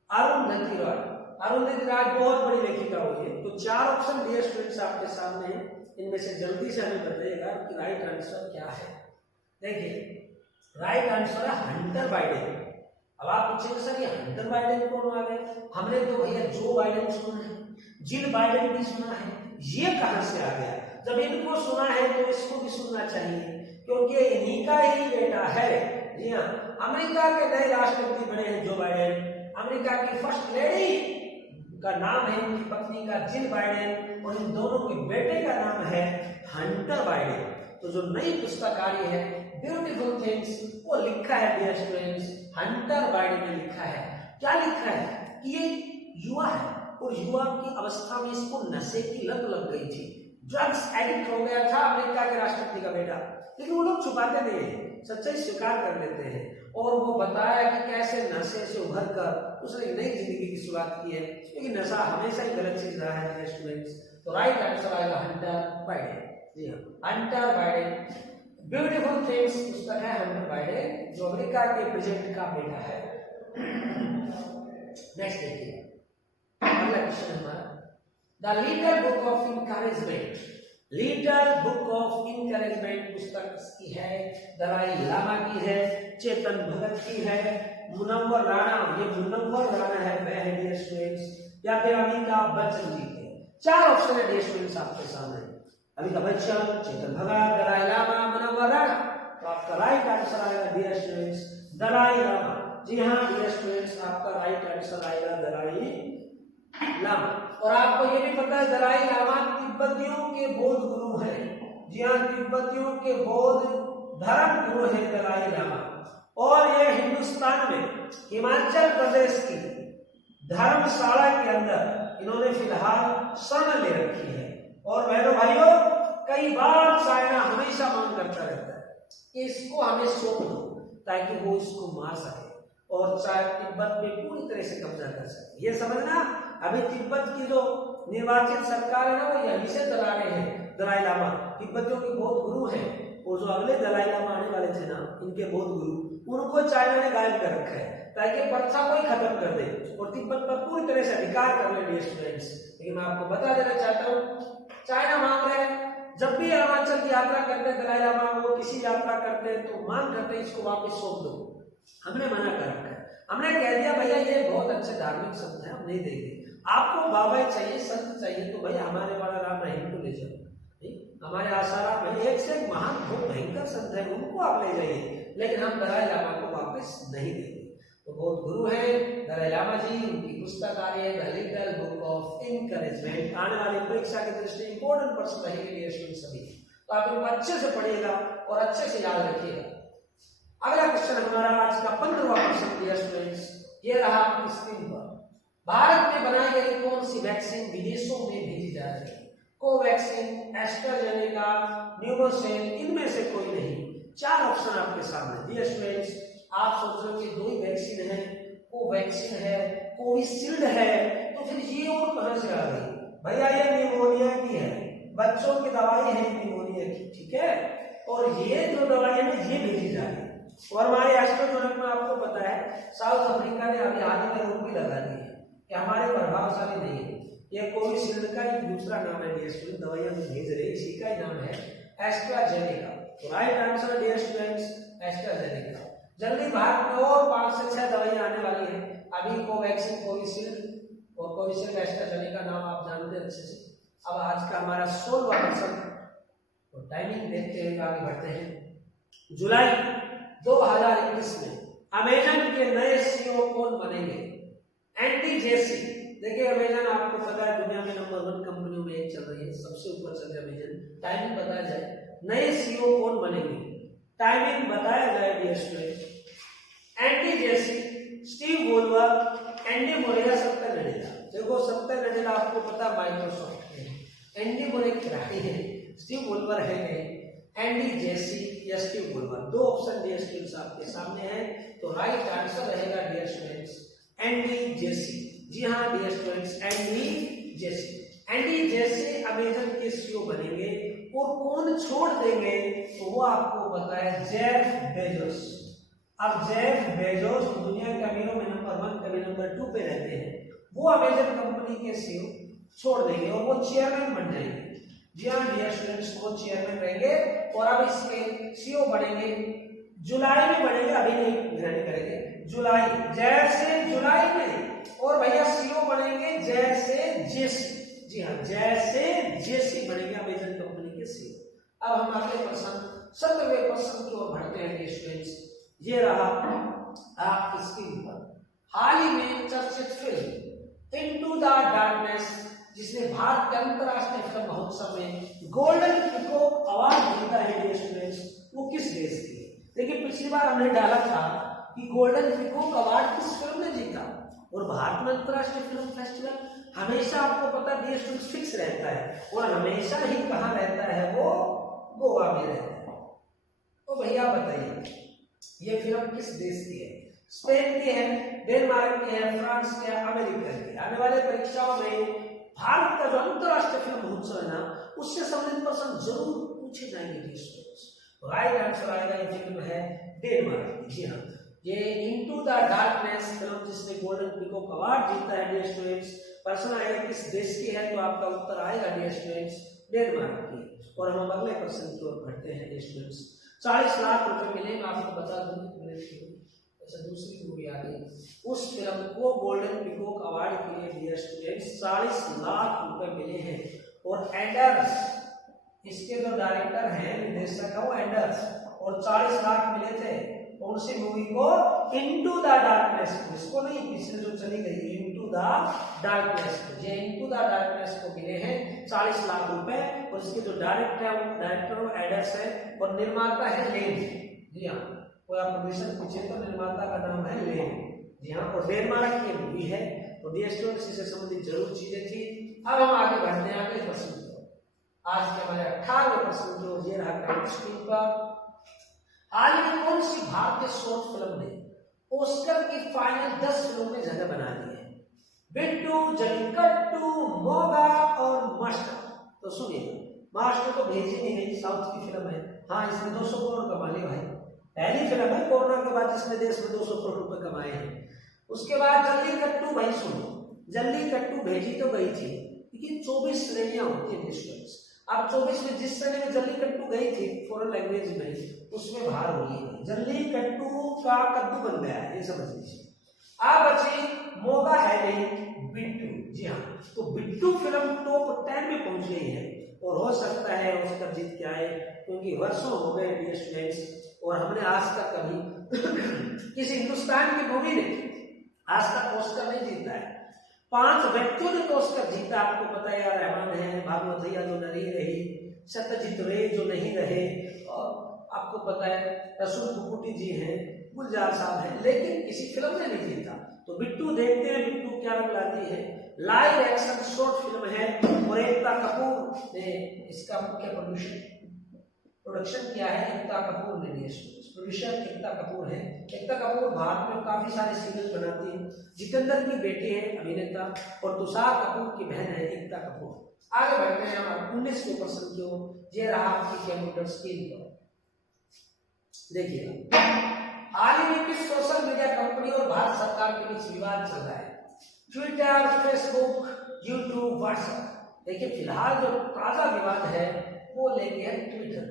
अरुंधति रॉय, अरुंधति रॉय बहुत बड़ी लेखिका हुई है। तो 4 ऑप्शन डियर स्टूडेंट्स आपके सामने हैं, इनमें से जल्दी से हमें बताइएगा कि राइट आंसर क्या है। देखिए राइट आंसर है हंटर बाइडेन। अब आप पूछेंगे सर ये हंटर बाइडेन कौन आ गए? हमने तो भैया जो बाइडेन सुना है, जिल बाइडेन भी सुना है, ये कहां से आ गया? जब इनको सुना है तो इसको भी सुनना चाहिए, क्योंकि इन्हीं का ही बेटा है। जी हाँ, अमेरिका के नए राष्ट्रपति बने हैं जो बाइडेन। अमेरिका की फर्स्ट लेडी का नाम है इनकी पत्नी का जिल बाइडेन, और इन दोनों के बेटे का नाम है हंटर बाइडेन। तो जो नई पुस्तक आ रही है ब्यूटीफुल थिंग्स, वो लिखा है डियर स्टूडेंट्स हंटर बाइडेन ने लिखा है। क्या लिखा है कि ये युवा है और युवा की अवस्था में इसको नशे की लत लग गई थी, ड्रग्स एडिक्ट हो गया था अमेरिका के राष्ट्रपति का बेटा। लेकिन वो लोग छुपाते नहीं है, सच्चाई स्वीकार कर लेते हैं। और वो बताया कि कैसे नशे से उभर कर उसने एक नई जिंदगी की शुरुआत की है, क्योंकि नशा हमेशा ही गलत चीज रहा है स्टूडेंट्स। तो राइट आंसर आएगा हंटर बाइडेन। जी हाँ, हंटर बाइडेन। ब्यूटीफुल थिंग्स पुस्तक है हंटर बाइडेन, जो अमेरिका के प्रेसिडेंट का बेटा है। नेक्स्ट देखिए, अगला क्वेश्चन हमारा, the little book of encouragement. Little book of encouragement पुस्तक की है, दलाई लामा की है, चेतन भगत की है, मुनव्वर राणा, ये मुनव्वर राणा है वह है डियर स्टूडेंट्स, या फिर अमिताभ बच्चन जी के। चार ऑप्शन है डियर स्टूडेंट्स आपके सामने, अमिताभ बच्चन, चेतन भगत, दलाई लामा, मुनव्वर राणा। तो आपका राइट आंसर आएगा डियर स्टूडेंट्स दलाई लामा। जी हाँ डियर स्टूडेंट्स, आपका राइट आंसर आएगा दलाई लामा। और आपको ये भी पता है दलाई लामा तिब्बतियों के बौद्ध गुरु हैं। जी हाँ, तिब्बतियों के बौद्ध धर्म गुरु हैं दलाई लामा। और ये हिंदुस्तान में हिमाचल प्रदेश की धर्मशाला के अंदर इन्होंने फिलहाल शरण ले रखी है। और बहनों भाइयों, कई बार चाइना हमेशा मांग करता रहता है कि इसको हमें सौंप दो ताकि वो इसको मार सके और चाहे तिब्बत पे पूरी तरह से कब्जा कर सके। ये समझना, अभी तिब्बत की जो निर्वाचित सरकार है ना, वो यहीं से चला रहे हैं दलाई लामा, तिब्बतियों के बौद्ध गुरु हैं। और जो अगले दलाई लामा आने वाले थे ना, इनके बौद्ध गुरु, उनको चाइना ने गायब कर रखा है ताकि प्रथा को ही खत्म कर दे और तिब्बत पर पूरी तरह से अधिकार कर ले डियर स्टूडेंट्स। लेकिन मैं आपको बता देना चाहता हूँ, चाइना मांग रहे हैं, जब भी अरुणाचल की यात्रा करते हैं दलाई लामा, वो किसी यात्रा करते हैं तो मांग करते हैं इसको वापस सौंप दो। हमने मना कर रखा है, हमने कह दिया भैया ये बहुत अच्छे धार्मिक संत है, हम नहीं देंगे। आपको बाबा चाहिए, संत चाहिए, तो भैया हमारे वाला राम रहीम को ले जाओ, हमारे आसाराम में एक से एक महान बहुत भयंकर संत है, उनको आप ले जाइए, लेकिन हम दलाई लामा को वापस नहीं देंगे। तो बहुत गुरु है दलाई लामा जी, उनकी पुस्तक आ रही है the little book of encouragement. आने वाली परीक्षा की दृष्टि इंपॉर्टेंट प्रश्न रहेंगे सभी, तो आप इनको अच्छे से पढ़िएगा और अच्छे से याद रखिएगा। अगला क्वेश्चन हमारा आज का 15वां क्वेश्चन डियर स्टूडेंट्स, ये रहा आपकी स्क्रीन पर। भारत में बनाई गई कौन सी वैक्सीन विदेशों में भेजी जा रही है? कोवैक्सीन, एस्ट्राजेनेका, न्यूमोसेल, इनमें से कोई नहीं। चार ऑप्शन आपके सामने डियर स्टूडेंट्स। आप सोच रहे हो कि दो ही वैक्सीन है, कोवैक्सीन है, कोविशील्ड है, तो फिर ये और कहां से आ गई? भैया ये निमोनिया की है, बच्चों की दवाई है निमोनिया की, ठीक है। और ये जो दवाई है ये भेजी जा रही है। और हमारे एस्ट्राजेनेका में आपको पता है साउथ अफ्रीका ने अभी हाल ही में रोक भी लगा दी है कि हमारे प्रभावशाली नहीं है। ये कोविशील्ड का एक दूसरा नाम है डियर स्टूडेंट, दवाइयां जो भेज रहे हैं इसी का ही नाम है एस्ट्राजेनेका। तो right answer dear students AstraZeneca. जल्दी भारत में और 5 से 6 दवाइयां आने वाली है। अभी कोवैक्सीन, कोविशील्ड और कोविशील्ड एस्ट्राजेनेका नाम आप जानते हैं अच्छे से। अब आज का हमारा 16वां क्वेश्चन, तो टाइमिंग देखते हैं, आगे बढ़ते हैं। जुलाई 2021 में अमेजन के नए सीईओ कौन बनेंगे? Andy Jassy. देखिए अमेजन आपको पता है दुनिया में नंबर 1 कंपनियों में एक चल रही है, सबसे ऊपर चल रही है अमेजन। टाइमिंग बताया जाए, नए सीईओ कौन बनेंगे, टाइमिंग बताया जाए dear student. Andy Jassy, Steve Volver, Andy Moreira, सत्तर नडेला। देखो सत्तर नडेला आपको पता माइक्रोसॉफ्ट है, एंडी मोरेरा खिलाड़ी है, स्टीव वोल्वर है नहीं, एंडी जेसी या स्टीव वोल्वर। दो ऑप्शन डियर स्टूडेंट्स आपके सामने है, तो राइट आंसर रहेगा डियर स्टूडेंट्स एंडी जेसी। जी हाँ dear students Andy Jassy. Andy Jassy Amazon के सीईओ बनेंगे और कौन छोड़ देंगे तो वो आपको पता है जेफ बेजोस। अब जेफ बेजोस दुनिया के अमीरों में नंबर 1 कभी नंबर 2 पे रहते हैं, वो अमेजन कंपनी के सीईओ छोड़ देंगे और वो चेयरमैन बन जाएंगे। जी हाँ डियर स्टूडेंट्स, वो चेयरमैन रहेंगे और अब इसके सीईओ बनेंगे जुलाई में बनेंगे, अभी नहीं ग्रहण करेंगे, जुलाई, जैसे जुलाई में। और भैया सीईओ बनेंगे जैसे जेसी। जी हाँ जैसे जेसी बनेंगे अमेजन कंपनी के सीईओ। अब हम अगले प्रश्न 17वें प्रश्न की ओर बढ़ते हैं डियर स्टूडेंट्स। ये रहा आपकी स्क्रीन पर हाल ही में चर्चित फिल्म इनटू द डार्कनेस, जिसने भारत के अंतरराष्ट्रीय फिल्म महोत्सव में गोल्डन पीकॉक अवार्ड जीता है डियर स्टूडेंट्स, वो किस देश की? देखिए पिछली बार हमने डाला था कि गोल्डन पीकॉक अवार्ड किस फिल्म ने जीता, और भारत में अंतरराष्ट्रीय फिल्म फेस्टिवल हमेशा आपको पता डियर स्टूडेंट्स फिक्स रहता है और हमेशा ही कहाँ रहता है, वो गोवा में रहता है। भैया बताइए ये फिल्म किस देश की है? स्पेन की है, डेनमार्क की है, फ्रांस की है, अमेरिका की? आने वाले परीक्षाओं में भारत का जो अंतरराष्ट्रीय फिल्म महोत्सव है ना, उससे संबंधित प्रश्न जरूर पूछे जाएंगे स्टूडेंट्स। राइट आंसर आएगा, ये फिल्म है डेनमार्क की। जी हाँ, ये इनटू द डार्कनेस फिल्म जिसने गोल्डन पीकॉक अवार्ड जीता है डियर स्टूडेंट्स, प्रश्न आएगा किस देश की है, तो आपका उत्तर आएगा डियर स्टूडेंट्स डेनमार्क की। और हम अगले प्रश्न की ओर बढ़ते हैं डियर स्टूडेंट्स। 40 लाख रुपए मिलेंगे, आपको बता दूं दूसरी मूवी आ गई, उस फिल्म को गोल्डन पीकॉक अवार्ड के लिए डियर स्टूडेंट्स 40 लाख रुपए मिले हैं। और एंडर्स, इसके जो डायरेक्टर हैं, निर्देशक है वो एंडर्स, और 40 लाख मिले थे कौन सी मूवी को? Into the darkness. इसको नहीं, पिछले जो चली गई इनटू द डार्कनेस, ये इनटू द डार्कनेस को मिले हैं 40 लाख रुपए। और इसके जो डायरेक्टर एडर्स है और निर्माता है लेन। जी हाँ, कोई आप परमिशन पूछे तो निर्माता का नाम है लेन। जी हाँ, और डेनमार्क की मूवी है। तो डियर स्टूडेंट्स इससे संबंधित जरूर चीजें थी। अब हम आगे बढ़ते हैं अगले प्रश्न को। आज के हमारे 18वें प्रश्न जो ये रहा स्क्रीन पर, हाल ही में कौन सी भारतीय शॉर्ट फिल्म ने ऑस्कर की फाइनल 10 फिल्मों में जगह बना ली है? बिट्टू, जल्लीकट्टू, मोगा और मास्टर। तो सुनिए, मास्टर तो भेजी नहीं गई, साउथ की फिल्म है। हाँ, इसने 200 करोड़ कमा लिए भाई, पहली फिल्म है कोरोना के बाद जिसने देश में 200 करोड़ रुपए कमाए हैं। उसके बाद जल्लीकट्टू, भाई सुनो, जल्लीकट्टू भेजी तो गई थी, लेकिन 24 श्रेणियां होती है स्टूडेंट्स। अब 24 में जिस श्रेणी में जल्लीकट्टू गई थी फॉरेन लैंग्वेज में, उसमें बाहर हो गई, जल्लीकट्टू का कद्दू बन गया है, ये समझ लीजिए। अब बची मोगा है नहीं, बिट्टू। जी हाँ, तो बिट्टू फिल्म टॉप 10 में पहुंच गई है और हो सकता है ऑस्कर जीत के आए, क्योंकि वर्षों हो गए डियर स्टूडेंट्स और हमने आज तक कभी किसी हिंदुस्तान की मूवी ने आज तक ऑस्कर नहीं जीता है। 5 व्यक्तियों ने तो ऑस्कर जीता, आपको पता है, रहमान है, भागवत भैया जो नहीं रही, सत्यजीत रे जो नहीं रहे, और आपको पता है रसूल बुकुटी जी हैं, गुलजार साहब हैं, लेकिन किसी फिल्म ने नहीं जीता। तो बिट्टू देखते हैं बिट्टू क्या रंग लाती है। लाइव एक्शन शॉर्ट फिल्म है और एकता कपूर ने इसका मुख्य प्रोडक्शन किया है। एकता कपूर ने प्रोड्यूसर एकता कपूर है। एकता कपूर भारत में काफी सारे सीरियल बनाती है। जितेंद्र की बेटी है अभिनेता और तुषार कपूर की बहन है एकता कपूर। आगे बढ़ते हैं हमारे 19वें प्रश्न की ओर। ये रहा आपकी कंप्यूटर स्क्रीन पर, देखिए, हाल ही में किस सोशल मीडिया कंपनी और भारत सरकार के बीच विवाद चल रहा है? Twitter, Facebook, YouTube, WhatsApp. देखिए, फिलहाल जो ताजा विवाद है वो लेके है ट्विटर,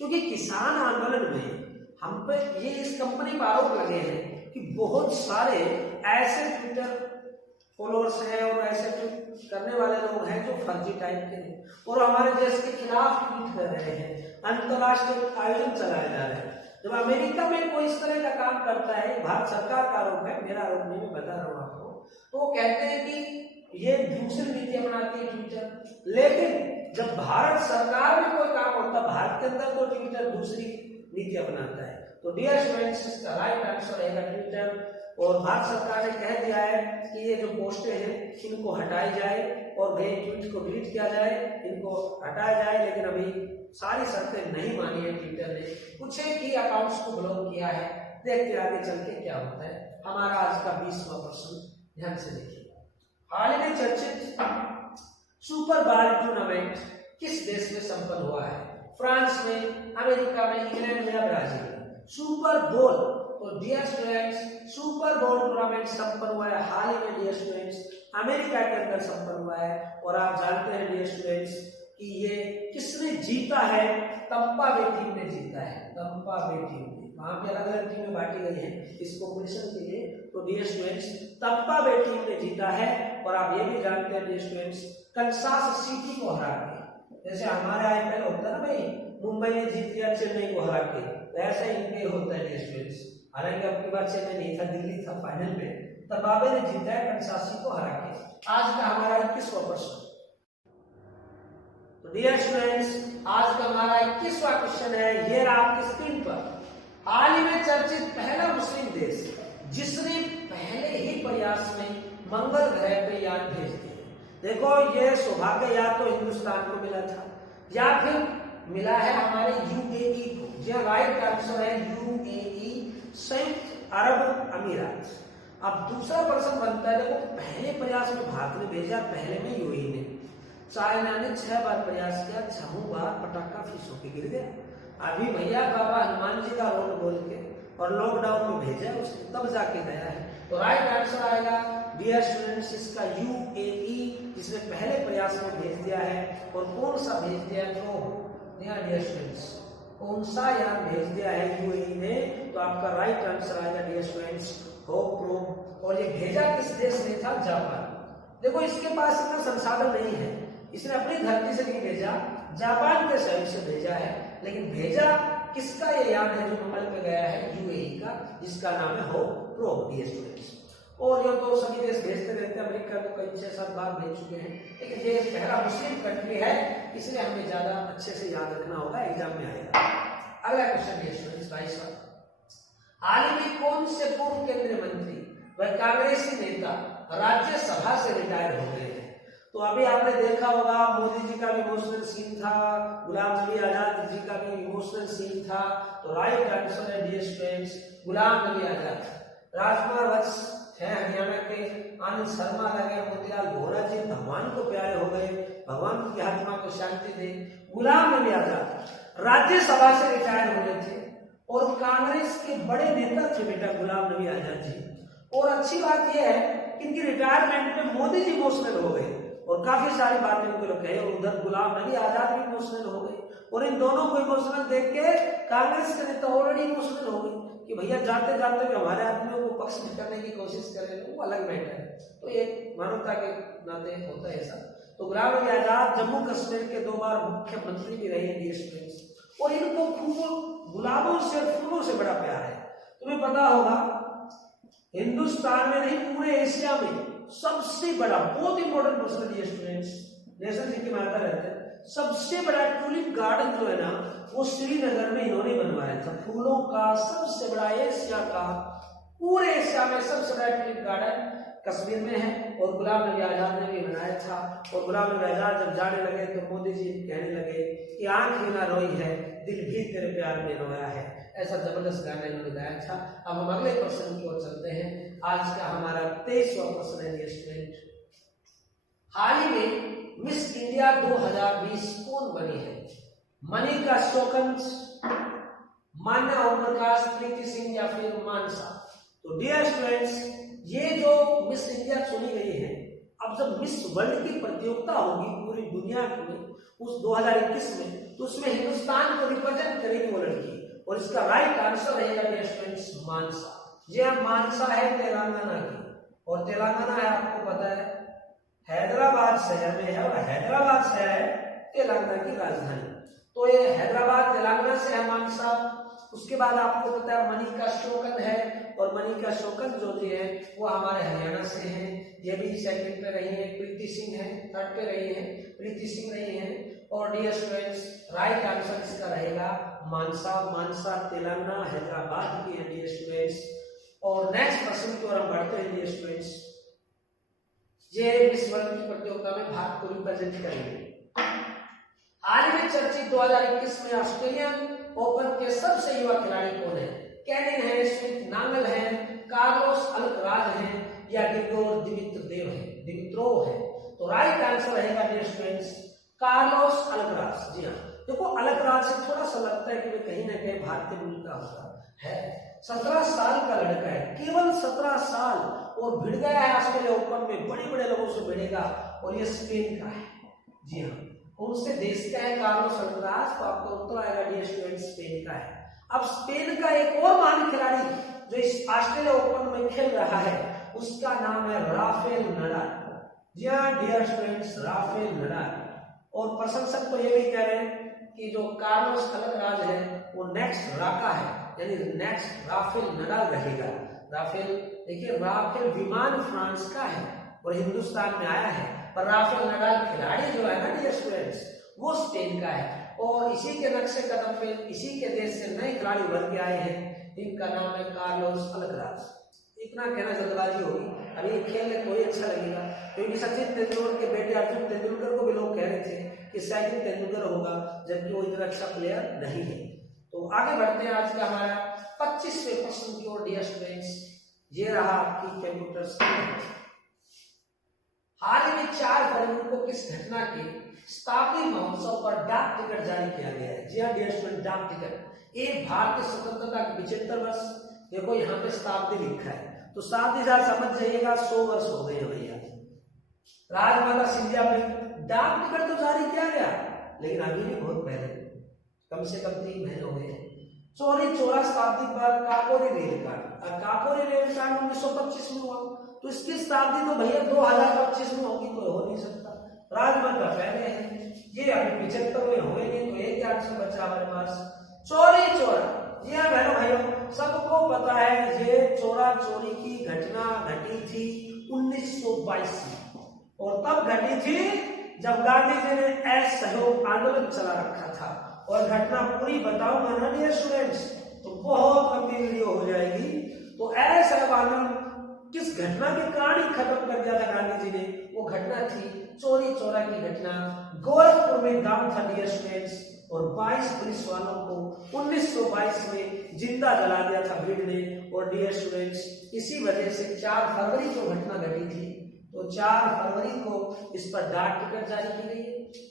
क्योंकि किसान आंदोलन में हम पे ये इस कंपनी पर आरोप लगे हैं कि बहुत सारे ऐसे ट्विटर फॉलोअर्स हैं और ऐसे ट्वीट करने वाले लोग हैं जो फर्जी टाइप के हैं और हमारे देश के खिलाफ ट्वीट कर रहे हैं, अंतरराष्ट्रीय आयोजन चलाए जा रहे हैं। जब अमेरिका में कोई इस तरह का काम करता है, भारत सरकार का आरोप है, मेरा आरोप नहीं, मैं बता रहा हूँ आपको, तो वो कहते हैं कि ये दूसरी नीति अपनाती है ट्विटर। लेकिन जब भारत सरकार में कोई काम होता है, भारत के अंदर तो ट्विटर दूसरी नीति अपनाता है। तो डियर स्टूडेंट्स, इसका राइट आंसर रहेगा ट्विटर। और भारत सरकार ने कह दिया है कि ये जो पोस्टें हैं इनको हटाई जाए और गए ट्वीट को डिलीट किया जाए, इनको हटाया जाए। लेकिन अभी सारी शर्तें नहीं मानी है ट्विटर ने, कुछ एक ही अकाउंट्स को ब्लॉक किया है। देखते आगे चल के क्या होता है। हमारा आज का 20वां प्रश्न ध्यान से देखिए। हाल ही में चर्चित सुपर बाल टूर्नामेंट किस देश में संपन्न हुआ है? फ्रांस में, अमेरिका में, इंग्लैंड में या ब्राजील में? सुपर बोल, तो डियर स्टूडेंट्स, सुपर बोल टूर्नामेंट संपन्न हुआ है हाल ही में डियर स्टूडेंट्स, अमेरिका के अंदर संपन्न हुआ है। और आप जानते हैं डियर स्टूडेंट्स कि ये किसने जीता है? तंपा बे टीम ने जीता है। तंपा बे टीम ने, वहां पे अलग अलग टीमें बांटी गई हैं इस कॉम्पिटिशन के लिए। तो डियर स्टूडेंट्स, तंपा बे टीम ने जीता है। और आप ये भी जानते हैं डियर स्टूडेंट्स, कंसास सिटी को हरा के, जैसे हमारे आईपीएल होता है ना भाई, मुंबई ने जीत लिया चेन्नई को हरा के, ऐसा ही इनके होता है डियर स्टूडेंट्स। हालांकि अब की बार चेन्नई नहीं था, दिल्ली था फाइनल में, तंबाबे ने जीता है कंसासी को हरा के। आज का हमारा 21वां प्रश्न। तो डियर स्टूडेंट्स, आज का हमारा 21वां क्वेश्चन है, ये आपकी स्क्रीन पर। हाल ही में चर्चित पहला मुस्लिम देश जिसने पहले ही प्रयास में मंगल ग्रह पे यान भेज दिए। देखो, ये सौभाग्य या तो हिंदुस्तान को मिला था या फिर मिला है हमारे यूएई को। जी राइट आंसर है यूएई, संयुक्त अरब अमीरात। अब दूसरा प्रश्न बनता है, देखो पहले प्रयास में भारत ने भेजा, पहले में यूएई ने। चाइना ने 6 बार प्रयास किया, 6 बार पटाखा फिश होके गिर गया। अभी भैया बाबा हनुमान जी का रोल बोल के और लॉकडाउन में भेजा उसने, तब जाके गया है। तो राइट आंसर आएगा डियर स्टूडेंट्स इसका यूएई, जिसने पहले प्रयास में भेज दिया है। और कौन सा भेज दिया तो डियर स्टूडेंट्स, कौन सा यान भेज दिया है यूएई ने? तो आपका राइट आंसर आएगा डियर स्टूडेंट्स होप प्रोब। और ये भेजा किस देश ने था? जापान। देखो इसके पास इतना संसाधन नहीं है, इसने अपनी धरती से नहीं भेजा, जापान के सहयोग से भेजा है। लेकिन भेजा किसका ये यान है जो मंगल पे गया है? यूएई का, जिसका नाम है होप प्रोब डियर स्टूडेंट्स। और ये तो सभी देश भेजते रहते हैं, अमेरिका तो कई 6-7 बार भेज चुके हैं, लेकिन ये पहला मुस्लिम कंट्री है, इसलिए हमें ज्यादा अच्छे से याद रखना होगा, एग्जाम में आएगा। अगला क्वेश्चन डियर स्टूडेंट्स 22वां, हाल ही में कौन से पूर्व केंद्रीय मंत्री व कांग्रेसी नेता राज्यसभा से रिटायर हो गए हैं? तो अभी आपने देखा होगा मोदी जी का भी इमोशनल सीन था, गुलाम नबी आजाद जी का भी इमोशनल सीन था। तो राइट आंसर है डियर स्टूडेंट्स गुलाम नबी आजाद। राजकुमार वत्स है हरियाणा के, आनंद शर्मा लगे, मोतीलाल वोरा जी भगवान को प्यारे हो गए, भगवान की आत्मा को शांति दे। गुलाम नबी आजाद राज्यसभा से रिटायर हो गए थे और कांग्रेस के बड़े नेता थे बेटा गुलाम नबी आजाद जी। और अच्छी बात यह है कि इनकी रिटायरमेंट में मोदी जी इमोशनल हो गए और काफी सारी बातें उनको लोग कहे, और उधर गुलाम नबी आजाद भी इमोशनल हो गए। और इन दोनों को इमोशनल देख के कांग्रेस के नेता ऑलरेडी इमोशनल हो गए कि भैया जाते जाते भी हमारे आदमियों को पक्ष में करने की कोशिश करें, वो अलग मैटर है। तो ये मानवता के नाते होता है ऐसा। तो गुलाम नबी आजाद जम्मू कश्मीर के 2 बार मुख्यमंत्री भी रहे हैं डियर स्टूडेंट्स। और इनको खूब गुलाबों से फूलों से बड़ा प्यार है। तुम्हें पता होगा हिंदुस्तान में नहीं पूरे एशिया में सबसे बड़ा, बहुत इंपॉर्टेंट प्रश्न डियर स्टूडेंट्स, नेशनल जी की मानता रहते हैं, सबसे बड़ा टूलिप गार्डन जो है ना वो श्रीनगर में इन्होंने बनवाया था। फूलों का सबसे बड़ा एशिया का, पूरे एशिया में सबसे बड़ा टूलिप गार्डन कश्मीर में है और गुलाम नबी आजाद ने भी बनाया था। और गुलाम नबी आजाद जब जाने लगे तो मोदी जी कहने लगे कि आंख ही ना रोई है, दिल भी तेरे प्यार में रोया है। ऐसा जबरदस्त गाना इन्होंने गाया था। अब हम अगले प्रश्न की ओर चलते हैं। आज का हमारा 23वां प्रश्न है डियर स्टूडेंट, हाल ही में मिस इंडिया 2020 कौन बनी है? मनिका शोकंस, मान्या ओम प्रकाश, प्रीति सिंह या फिर मानसा? तो डियर स्टूडेंट्स ये जो मिस इंडिया चुनी गई है, अब जब मिस वर्ल्ड की प्रतियोगिता होगी पूरी दुनिया में उस 2021 में, तो उसमें हिंदुस्तान को रिप्रेजेंट करेगी वो लड़की। और इसका राइट आंसर रहेगा डियर स्टूडेंट्स मानसा। ये मानसा है तेलंगाना की, और तेलंगाना है आपको पता है हैदराबाद शहर में है, और हैदराबाद शहर है तेलंगाना की राजधानी। तो ये हैदराबाद तेलंगाना से है मानसा। उसके बाद आपको पता है मनिका शोकन है, और मनिका शोकन जो जी है वो हमारे हरियाणा से हैं। ये भी सेकंड पे रही है। प्रीति सिंह है थर्ड पे रही है, प्रीति सिंह रही है। और डियर स्टूडेंट्स राइट आंसर इसका रहेगा मानसा। मानसा तेलंगाना हैदराबाद की है डियर स्टूडेंट्स। और नेक्स्ट प्रश्न की ओर हम बढ़ते हैं डियर स्टूडेंट्स। ये मिस वर्ल्ड की प्रतियोगिता में भारत को रिप्रेजेंट करेंगे। हाल ही में चर्चित 2021 में ऑस्ट्रेलियन ओपन के सबसे युवा खिलाड़ी कौन है? कैनिन है, स्मिथ नांगल है, कार्लोस अल्कराज है या ग्रिगोर दिमित्रोव है? तो राइट आंसर रहेगा डियर स्टूडेंट्स कार्लोस अल्कराज। जी हाँ, देखो अल्कराज से थोड़ा सा लगता है कि वे कहीं ना कहीं भारतीय मूल का होता है। 17 साल का लड़का है, केवल 17 साल, और भिड़ गया है ऑस्ट्रेलिया ओपन में, बड़े बड़े लोगों से भिड़ेगा। और ये स्पेन का है। जी हाँ, कौन से देश का है कार्लोस अल्कराज? तो आपका उत्तर आएगा डियर स्टूडेंट्स स्पेन का है। अब स्पेन का एक और महान खिलाड़ी जो इस ऑस्ट्रेलिया ओपन में खेल रहा है उसका नाम है राफेल नडाल। जी हाँ डियर स्टूडेंट्स राफेल नडाल। और प्रशंसक तो ये भी कह रहे हैं कि जो कार्लोस अल्कराज है वो नेक्स्ट राका है, यानी नेक्स्ट राफेल नडाल रहेगा। राफेल देखिए, राफेल विमान फ्रांस का है और हिंदुस्तान में आया है, पर राफेल नडाल खिलाड़ी जो है ना डियर स्टूडेंट्स वो स्पेन का है। और इसी के नक्शे कदम पे इसी के देश से नए खिलाड़ी उभर के आए हैं, इनका नाम है कार्लोस अल्कराज। इतना कहना जल्दबाजी होगी। अभी ये खेल में कोई अच्छा लगेगा, क्योंकि सचिन तेंदुलकर के बेटे अर्जुन तेंदुलकर को भी लोग कह रहे थे कि सचिन तेंदुलकर होगा, जबकि वो इतना अच्छा प्लेयर नहीं है। तो आगे बढ़ते हैं आज का हमारा 25वें प्रश्न की ओर डियर स्टूडेंट्स। ये रहा आपकी कंप्यूटर स्क्रीन। हाल ही में 4 फरवरी को किस घटना के शताब्दी महोत्सव पर डाक टिकट जारी किया गया है? जी हाँ डियर स्टूडेंट, डाक टिकट। एक भारतीय स्वतंत्रता के 75 वर्ष, देखो यहाँ पे शताब्दी लिखा है, तो साथ ही साथ समझ जाइएगा 100 वर्ष हो गए हैं भैया। राजमाता सिंधिया में डाक टिकट तो जारी किया गया, लेकिन अभी भी बहुत पहले, कम से कम 3 महीने हो गए। चौरी चौरा शताब्दी पर काकोरी रेलकांड, और काकोरी रेलकांड 1925 में हुआ, तो इसकी शताब्दी तो भैया 2025 में होगी, तो हो नहीं सकता। राजमाता पहले है, ये अभी 75 में हुए नहीं, तो एक आंसर बचा हमारे पास चौरी चौरा। जी हाँ बहनों भाइयों, सबको पता है ये चौरा चोरी की घटना घटी थी 1922 में, और तब घटी थी जब गांधी जी ने असहयोग आंदोलन चला रखा था। और घटना पूरी बताऊंगा ना डियर स्टूडेंट्स, तो बहुत लंबी वीडियो हो जाएगी। तो असहयोग आंदोलन किस घटना की कहानी खत्म कर दिया था गांधी जी ने, वो घटना थी चोरी चौरा की घटना। गोरखपुर में गांव था डियर स्टूडेंट्स, और 22 पुलिस वालों को 1922 में जिंदा जला दिया था भीड़ ने। और डियर स्टूडेंट्स, इसी वजह से 4 फरवरी को घटना घटी थी, तो 4 फरवरी को इस पर डाक टिकट जारी की गई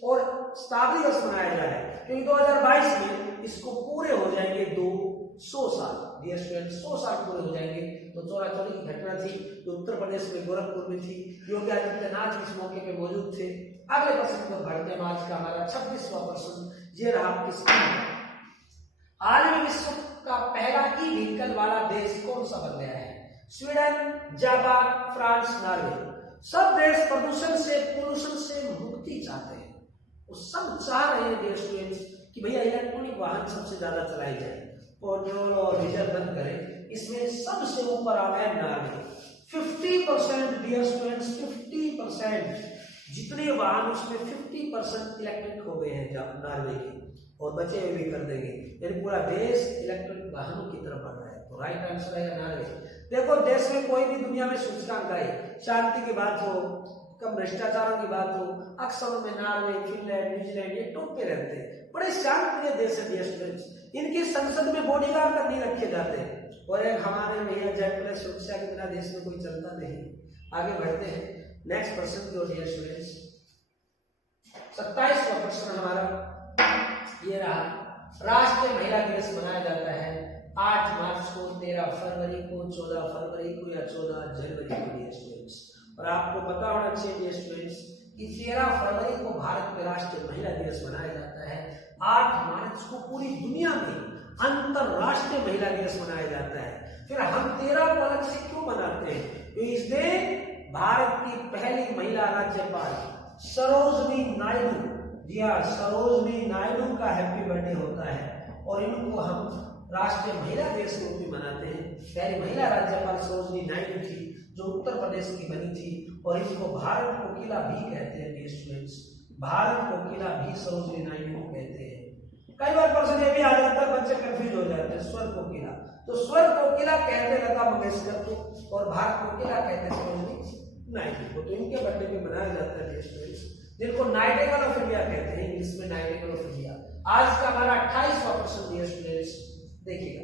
और शताब्दी वर्ष मनाया जा रहा है, क्योंकि 2022 में इसको पूरे हो जाएंगे 200 साल। डियर स्टूडेंट, 100 साल पूरे हो जाएंगे। तो चौरा चोरी की घटना थी जो उत्तर प्रदेश में गोरखपुर में थी। योगी आदित्यनाथ इस मौके पे मौजूद थे। अगले प्रश्न को बढ़ते हैं। आज का हमारा 26वां प्रश्न ये रहा आपकी स्क्रीन। हाल में विश्व का पहला ई व्हीकल वाला देश कौन सा बन गया है? Sweden, Japan, France, Norway. सब देश प्रदूषण से पोल्यूशन से मुक्ति चाहते हैं, वो सब चाह रहे हैं डियर स्टूडेंट्स कि भैया इलेक्ट्रॉनिक वाहन सबसे ज्यादा चलाई जाए, पेट्रोल और डीजल बंद करें। इसमें सबसे ऊपर आ गया नॉर्वे। 50% डियर स्टूडेंट्स, 50% जितने वाहन उसमें 50% इलेक्ट्रिक हो गए हैं नॉर्वे के, और बचे हुए भी कर देंगे, यानी पूरा देश इलेक्ट्रिक वाहनों की तरफ बढ़ रहा है। तो राइट आंसर है नॉर्वे। देखो देश में कोई भी दुनिया में सूचकांक आए, शांति की बात हो, कम भ्रष्टाचारों की बात हो, अक्सर में नॉर्वे, फिनलैंड, न्यूजीलैंड ये टॉप पे रहते हैं। बड़े शांत देश है डियर स्टूडेंट्स। इनकी संसद में बॉडीगार्ड तक नहीं रखे जाते, और एक हमारे भैया जयपुर सुरक्षा के बिना देश में कोई चलता नहीं। आगे बढ़ते हैं नेक्स्ट प्रश्न की ओर डियर स्टूडेंट्स। 27वां प्रश्न हमारा ये रहा। राष्ट्रीय महिला दिवस मनाया जाता है 8 मार्च को, 13 फरवरी को, 14 फरवरी को या 14 जनवरी को डियर स्टूडेंट्स। और आपको पता होना चाहिए डियर स्टूडेंट्स कि 13 फरवरी को भारत में राष्ट्रीय महिला दिवस मनाया जाता है। 8 मार्च को पूरी दुनिया में अंतरराष्ट्रीय महिला दिवस मनाया जाता है। फिर हम 13 को अलग से क्यों मनाते हैं? तो इस दिन भारत की पहली महिला राज्यपाल सरोजनी नायडू, जी हाँ सरोजनी नायडू का हैप्पी बर्थडे होता है, और इनको हम राष्ट्रीय महिला दिवस के रूप में मनाते हैं। पहली महिला राज्यपाल सरोजनी नायडू थी, जो उत्तर प्रदेश की बनी थी, और इनको भारत कोकिला भी कहते हैं डियर स्टूडेंट्स। भारत कोकिला भी सरोजनी नायडू को कहते हैं। कई बार प्रश्न ये भी आ जाता है, बच्चे कंफ्यूज हो जाते हैं, स्वर कोकिला, तो स्वर कोकिला कहते लता मंगेशकर को, और भारत कोकिला कहते सरोजनी नायडू को। तो इनके बर्थडे पे मनाया जाता है डियर स्टूडेंट्स, जिनको नाइटिंगेल ऑफ इंडिया कहते हैं, इंग्लिश में नाइटिंगेल ऑफ इंडिया। आज का हमारा 28वां प्रश्न डियर स्टूडेंट्स देखिएगा।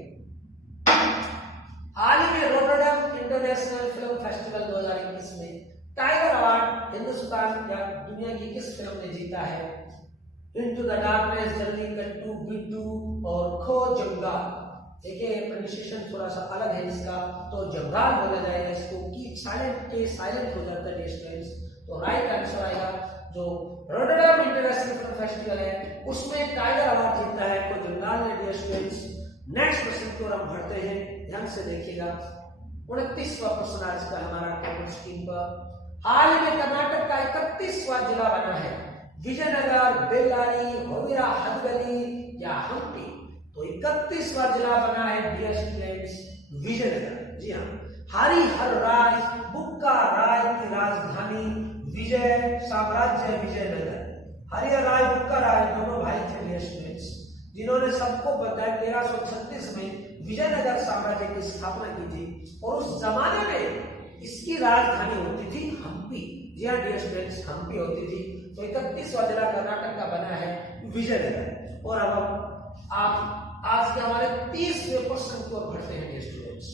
हाल ही में रोटरडम इंटरनेशनल फिल्म फेस्टिवल 2021 में टाइगर अवार्ड हिंदुस्तान या दुनिया की किस फिल्म ने जीता है? इनटू द डार्कनेस, जल्दी कट्टू, बिट्टू और खो जंगाल। देखिए प्रोनाउंसिएशन थोड़ा सा अलग है इसका, तो जंगाल बोला जाएगा इसको, की साइलेंट के साइलेंट हो जाता है डिस्टेंस। तो राइट आंसर आएगा जो रोटरडम इंटरनेशनल फिल्म फेस्टिवल है उसमें टाइगर अवार्ड जीता है खो जंगाल ने डियर स्टूडेंट्स। नेक्स्ट प्रश्न की ओर हम बढ़ते हैं, ध्यान से देखिएगा। 29वां प्रश्न आज का हमारा टॉपिक स्क्रीन पर। हाल ही में कर्नाटक का 31वां जिला बना है। विजयनगर, बेल्लारी, होविरा, हदगली या हम्पी। तो 31वां जिला बना है डियर स्टूडेंट्स विजयनगर। जी हाँ, हरिहर राय बुक्का राय की राजधानी विजय साम्राज्य विजयनगर। हरिहर राय बुक्का राय दोनों भाई थे डियर स्टूडेंट्स, जिन्होंने सबको पता है 1336 में विजयनगर साम्राज्य की स्थापना की थी और उस जमाने में इसकी राजधानी होती थी हम्पी। जी हाँ डियर स्टूडेंट्स, हम्पी होती थी। तो 31वां जिला कर्नाटक का बना है विजयनगर। और अब आप आज के हमारे 30वें प्रश्न की ओर बढ़ते हैं डियर स्टूडेंट्स।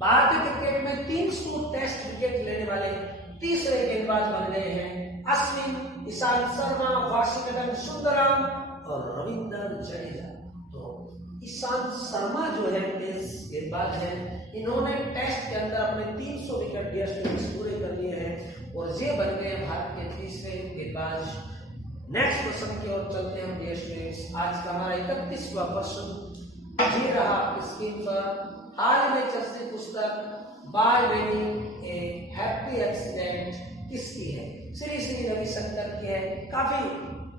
भारतीय क्रिकेट में 300 टेस्ट विकेट लेने वाले तीसरे गेंदबाज बन गए हैं अश्विन, ईशांत शर्मा, वाशिंगटन सुंदरम और रविंद्र जडेजा। तो ईशांत शर्मा जो है गेंदबाज हैं, इन्होंने टेस्ट के अंदर अपने 300 विकेट डियर स्टूडेंट्स पूरे कर लिए हैं और ये बन गए भारत के तीसरे गेंदबाज। नेक्स्ट प्रश्न की ओर चलते हैं डियर स्टूडेंट्स। आज का हमारा 31वां प्रश्न ये रहा आपकी स्क्रीन पर। हाल में चर्चित पुस्तक by many a happy accident किसकी है? श्री श्री रविशंकर की है। काफी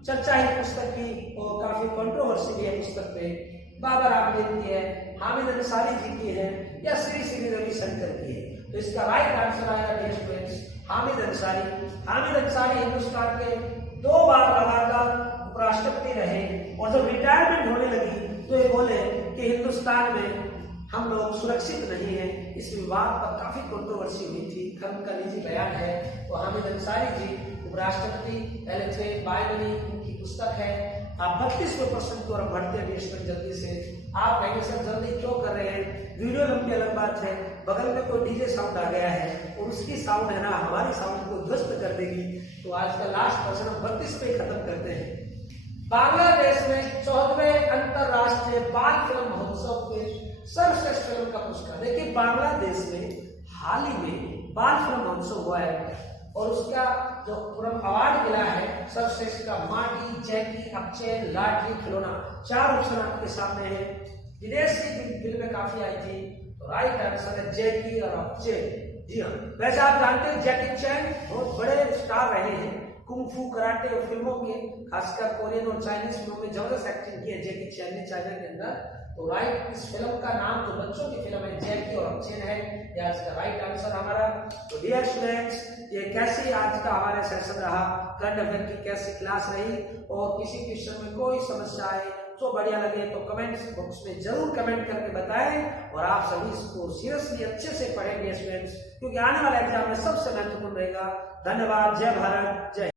चर्चा है पुस्तक की और काफी कंट्रोवर्सी भी है पुस्तक पे। बाबर आजमी की है, हामिद अंसारी जी की है या श्री श्री रविशंकर की है? तो इसका राइट आंसर आएगा डियर स्टूडेंट्स हामिद अंसारी। हामिद अंसारी हिंदुस्तान के 2 बार लगातार उपराष्ट्रपति रहे और जब रिटायरमेंट होने लगी तो ये बोले कि हिंदुस्तान में हम लोग सुरक्षित नहीं है। इस विवाद पर काफी कंट्रोवर्सी हुई थी, उनका निजी बयान है। तो हामिद अंसारी जी उपराष्ट्रपति पहले थे, बायबनी उनकी पुस्तक है। आप 32वें प्रश्न की ओर बढ़ते हैं जल्दी से। आप कहेंगे सर जल्दी क्यों कर रहे हैं, वीडियो लंबी अलग बात है, बगल में कोई डीजे साउंड आ गया है और उसकी साउंड है ना हमारी साउंड को ध्वस्त कर देगी। तो आज का लास्ट प्रश्न हम 32 पे खत्म करते हैं। बांग्लादेश में 14वें अंतरराष्ट्रीय बाल फिल्म महोत्सव के सर्वश्रेष्ठ फिल्म का पुरस्कार, देखिए बांग्लादेश में हाल ही में बाल फिल्म महोत्सव हुआ है और उसका जो अवार्ड मिला है सर्वश्रेष्ठ का माटी, जैकी, अपचैन, लाडली, खिलौना, 4 ऑप्शन आपके सामने है। विदेश की फिल्में काफी आई थी तो राइट आंसर है जैकी और अपचैन। जी हाँ, वैसे आप जानते हैं जैकी चैन बहुत बड़े स्टार रहे हैं कुंफू, कराटे और फिल्मों के, खासकर कोरियन और चाइनीज फिल्मों में जबरदस्त एक्टिंग की है जैकी चैन ने चाइना के अंदर। तो राइट इस फिल्म का नाम जो बच्चों की फिल्म है जैकी और अपचैन है, यह इसका राइट आंसर हमारा। तो डियर स्टूडेंट्स ये कैसी आज का हमारे सेशन रहा, करंट अफेयर की कैसी क्लास रही और किसी क्वेश्चन में कोई समस्या आए तो बढ़िया लगे तो कमेंट्स बॉक्स में जरूर कमेंट करके बताएं और आप सभी इसको सीरियसली अच्छे से पढ़ेंगे स्टूडेंट्स, क्योंकि आने वाला एग्जाम में सबसे महत्वपूर्ण रहेगा। धन्यवाद। जय भारत, जय